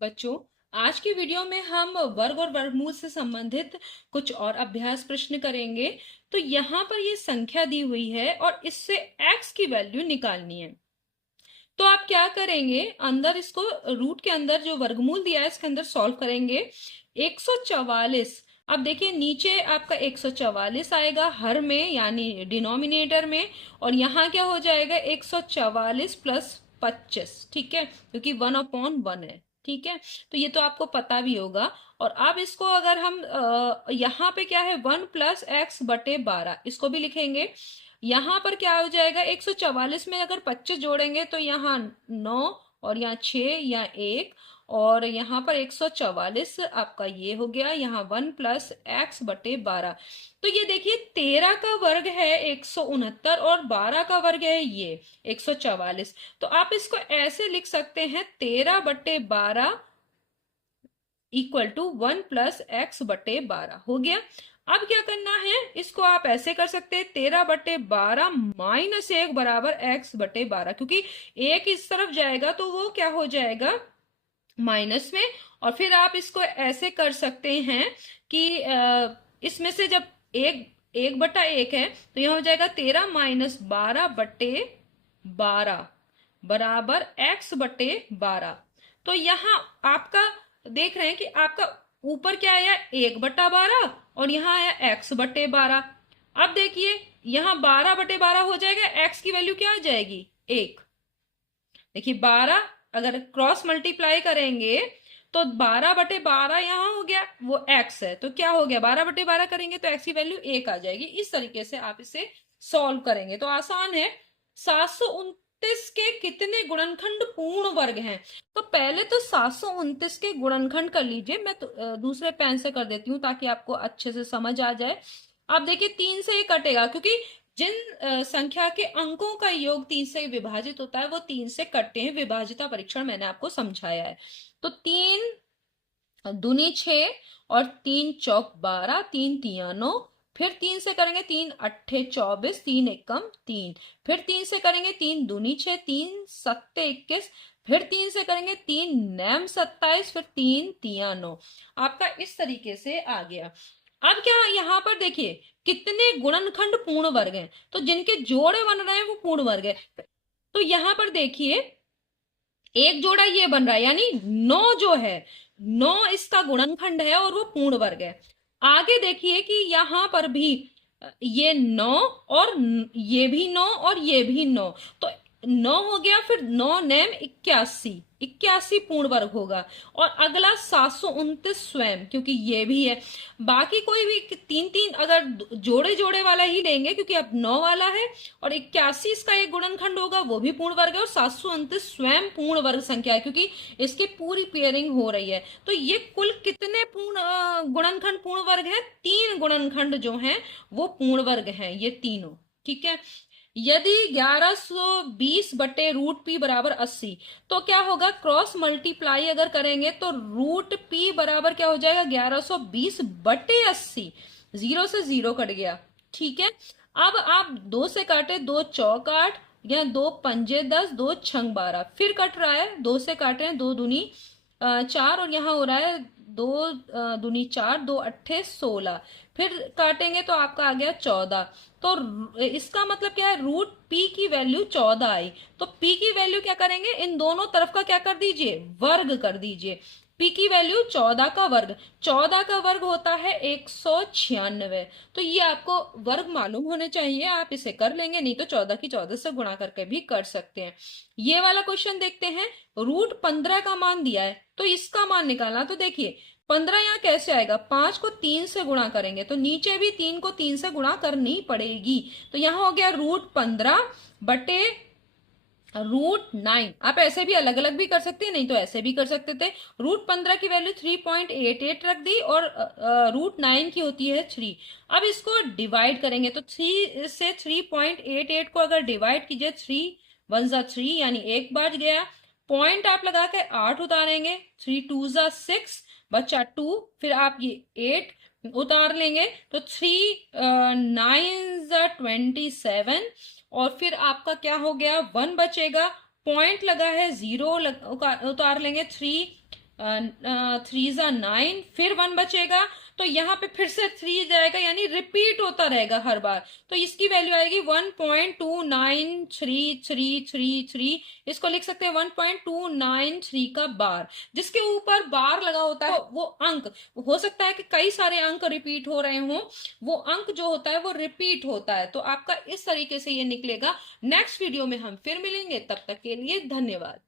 बच्चों, आज की वीडियो में हम वर्ग और वर्गमूल से संबंधित कुछ और अभ्यास प्रश्न करेंगे। तो यहाँ पर ये संख्या दी हुई है और इससे x की वैल्यू निकालनी है। तो आप क्या करेंगे, अंदर इसको रूट के अंदर जो वर्गमूल दिया है इसके अंदर सॉल्व करेंगे। 144, अब देखिए नीचे आपका 144 आएगा हर में यानी डिनोमिनेटर में, और यहाँ क्या हो जाएगा 144 प्लस 25, ठीक है, क्योंकि 1/1 है। ठीक है, तो ये तो आपको पता भी होगा। और अब इसको अगर हम यहाँ पे क्या है 1 + x/12 इसको भी लिखेंगे। यहाँ पर क्या हो जाएगा 144 में अगर 25 जोड़ेंगे तो यहाँ 9 और यहाँ 6 या 1, और यहाँ पर 144 आपका ये हो गया, यहाँ 1 + x/12। तो ये देखिए 13 का वर्ग है 169 और 12 का वर्ग है ये 144। तो आप इसको ऐसे लिख सकते हैं 13/12 = 1 + x/12 हो गया। अब क्या करना है, इसको आप ऐसे कर सकते हैं 13/12 - 1 बराबर x/12, क्योंकि एक इस तरफ जाएगा तो वो क्या हो जाएगा माइनस में। और फिर आप इसको ऐसे कर सकते हैं कि इसमें से जब 1/1 है तो यह हो जाएगा 13 - 12/12 बराबर x/12। तो यहाँ आपका देख रहे हैं कि आपका ऊपर क्या आया 1/12 और यहाँ आया x/12। अब देखिए यहाँ 12/12 हो जाएगा, x की वैल्यू क्या आ जाएगी 1। देखिए 12 अगर क्रॉस मल्टीप्लाई करेंगे तो 12/12 यहाँ हो गया, वो x है, तो क्या हो गया 12/12 करेंगे तो x की वैल्यू 1 आ जाएगी। इस तरीके से आप इसे सॉल्व करेंगे तो आसान है। 729 के कितने गुणनखंड पूर्ण वर्ग हैं? तो पहले तो 729 के गुणनखंड कर लीजिए। मैं तो दूसरे पेन से कर देती हूँ ताकि आपको अच्छे से समझ आ जाए। अब देखिए 3 से ये कटेगा, क्योंकि जिन संख्या के अंकों का योग 3 से विभाजित होता है वो 3 से कटते हैं। विभाजिता परीक्षण मैंने आपको समझाया है। तो 3 दूनी 6 और 3 चौक 12, 3 तिया 9, फिर 3 से करेंगे 3 अट्ठे 24, 3 एकम 3, फिर 3 से करेंगे 3 दूनी 6, 3 सत्ते 21, फिर 3 से करेंगे 3 नैम 27, फिर 3 तिया 9। आपका इस तरीके से आ गया। अब क्या यहाँ पर देखिए कितने गुणनखंड पूर्ण वर्ग हैं, तो जिनके जोड़े बन रहे हैं वो पूर्ण वर्ग है। तो यहाँ पर देखिए एक जोड़ा ये बन रहा है यानी 9 जो है 9 इसका गुणनखंड है और वो पूर्ण वर्ग है। आगे देखिए कि यहां पर भी ये 9 और ये भी 9 और ये भी 9, तो 9 हो गया, फिर 9 नैम 81, 81 पूर्ण वर्ग होगा। और अगला 729 स्वयं, क्योंकि ये भी है। बाकी कोई भी 3-3 अगर जोड़े जोड़े वाला ही लेंगे, क्योंकि अब 9 वाला है और 81 इसका एक गुणनखंड होगा वो भी पूर्ण वर्ग है, और 729 स्वयं पूर्ण वर्ग संख्या है क्योंकि इसकी पूरी पेयरिंग हो रही है। तो ये कुल कितने पूर्ण गुणनखंड पूर्ण वर्ग है? 3 गुणनखंड जो हैं वो पूर्ण वर्ग हैं, ये तीनों। ठीक है, यदि 1120/√p बराबर 80, तो क्या होगा क्रॉस मल्टीप्लाई अगर करेंगे तो √p बराबर क्या हो जाएगा 1120/80। 0 से 0 कट गया। ठीक है, अब आप 2 से काटे, 2 चौक 8 या 2 पंजे 10, 2 छंग 12, फिर कट रहा है 2 से काटे हैं 2 दूनी 4 और यहाँ हो रहा है 2 दूनी 4, 2 अट्ठे 16, फिर काटेंगे तो आपका आ गया 14। तो इसका मतलब क्या है √p की वैल्यू 14 आई। तो p की वैल्यू क्या करेंगे, इन दोनों तरफ का क्या कर दीजिए वर्ग कर दीजिए। p की वैल्यू 14 का वर्ग, 14 का वर्ग होता है 196। तो ये आपको वर्ग मालूम होने चाहिए, आप इसे कर लेंगे, नहीं तो 14 की 14 से गुणा करके भी कर सकते हैं। ये वाला क्वेश्चन देखते हैं। √15 का मान दिया है तो इसका मान निकालना। तो देखिए 15 यहाँ कैसे आएगा, 5 को 3 से गुणा करेंगे तो नीचे भी 3 को 3 से गुणा करनी पड़ेगी। तो यहाँ हो गया √15/√9। आप ऐसे भी अलग अलग भी कर सकते हैं, नहीं तो ऐसे भी कर सकते थे। √15 की वैल्यू 3.88 रख दी और √9 की होती है 3। अब इसको डिवाइड करेंगे तो 3 से 3.88 को अगर डिवाइड कीजिए 3 1 जा 3 यानी 1 बच गया। पॉइंट आप लगा के 8 उतारेंगे, 3 2 जा 6 बचा 2, फिर आप ये 8 उतार लेंगे तो 3 9 जा 27, और फिर आपका क्या हो गया 1 बचेगा। पॉइंट लगा है 0 उतार लेंगे 3 3 ज़ा 9, फिर 1 बचेगा, तो यहाँ पे फिर से 3 जाएगा, यानी रिपीट होता रहेगा हर बार। तो इसकी वैल्यू आएगी 1.2933333। इसको लिख सकते हैं 1.293 का बार। जिसके ऊपर बार लगा होता है वो अंक, हो सकता है कि कई सारे अंक रिपीट हो रहे हों, वो अंक जो होता है वो रिपीट होता है। तो आपका इस तरीके से ये निकलेगा। नेक्स्ट वीडियो में हम फिर मिलेंगे, तब तक के लिए धन्यवाद।